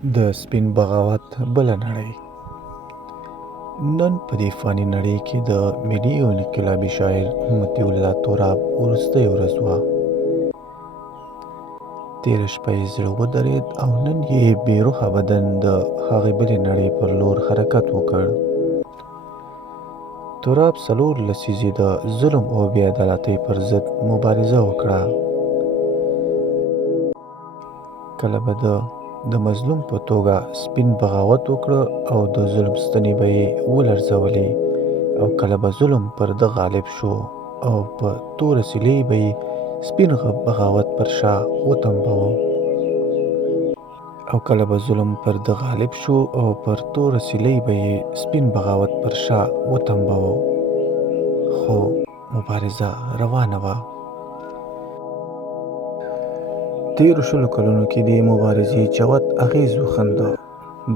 د سپین بغاوت بله نړۍ. نن په دې فاني نړۍ کې د ملي او انقلابي شاعر مطیع الله تراب وروستۍ ورځ وه. تېره شپه یې زړه ودرېد او نن یې بې روحه بدن د هغې بلې نړۍ پر لور حرکت وکړ. تراب 4 لسیزې د ظلم او بې عدالتۍ پر ضد مبارزه وکړه. کله به د مظلوم په توګه سپین بغاوت وکړه او د ظلم ستنې به یې ولړزولې، او کله به ظلم پر ده غالب شو او په توره سیلۍ به یې سپین بغاوت پر شا وتمباوه. خو مبارزه روانه وه. تېرو 20 کلونو کې د مبارزې جوت اغېز وښنده.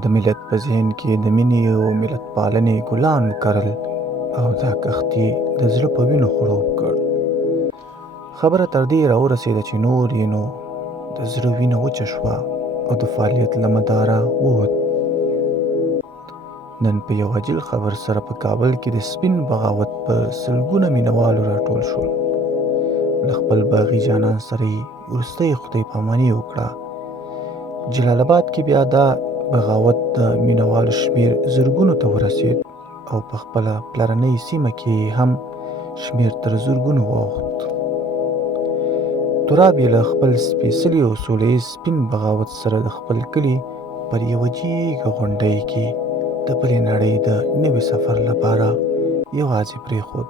د ملت په ذهن کې د مینې او ملت پالنې ګلان وکرل او دا کښت یې د زړه په وینو خړوب کړ. خبره تر دې راورسېده چې نور یې نو د زړه وینه وچه شوه او د فعالیت له مداره ووت. نن په یو عاجل خبر سره په کابل کې د سپین بغاوت په سلګونه مینوالو راټول شول. له خپل باغي جانان سره یې وروستۍ خدای پاماني وکړه. جلال آباد کې بیا دا بغاوت د مینوالو شمېر زرګونو ته ورسېد او په خپله پلرنۍ سیمه کې هم شمېر تر زرګونو واوښت. تراب یې له خپل سپېڅلي او سوله ییز سپین بغاوت سره د خپل کلي پر یوه جېږه غونډۍ کې د بلې نړۍ د نوي سفر لپاره یوازې پرېښود.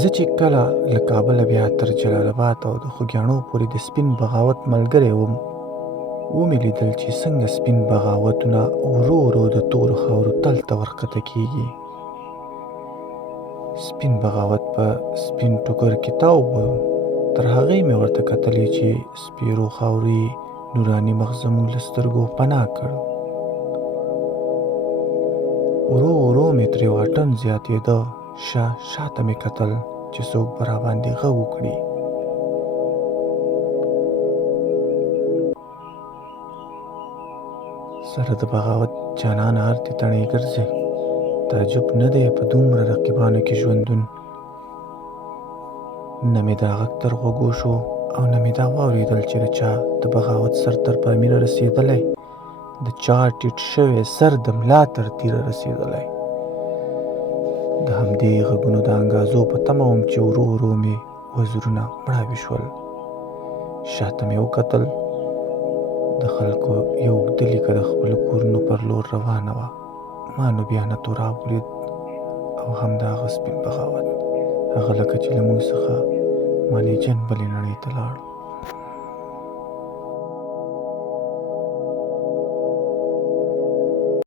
زه چې کله له کابله بیا تر جلال آباد او د خوږیاڼو پورې د سپین بغاوت ملګری وم، ومې لیدل چې څنګه سپین بغاوتونه ورو ورو د تورو خاورو تل ته ورښکته کېږي. سپین بغاوت په سپین ټوکر کې تاو و. تر هغې مې ورته کتلې چې سپېرو خاورو یې نوراني مخ زموږ له سترګو پناه کړ. ورو ورو مې ترې واټن زیاتېده. شاته مې کتل چې څوک به راباندې غږ وکړي. سره د بغاوت جانانه هرتې تڼۍ ګرځې، تعجب نه دی په دومره رقیبانو کې ژوندون. نه مې دا غږ تر غوږو شو او نه مې دا واورېدل چې د چا د بغاوت سر تر پاميره رسېدلی، د چا ټیټ شوی سر د ملا تر تیره رسېدلی. د همدې غږونو د انګازو په تمه وم چې ورو ورو مې وزرونه مړاوي شول. شاته مې وکتل، د خلکو یو اوږده لیکه د خپلو کورونو پر لور روانه وه. ما نو بیا نه تراب ولید او هم د هغه سپین بغاوت، هغه لکه چې له موږ څخه مانیجن بلې نړۍ ته لاړ.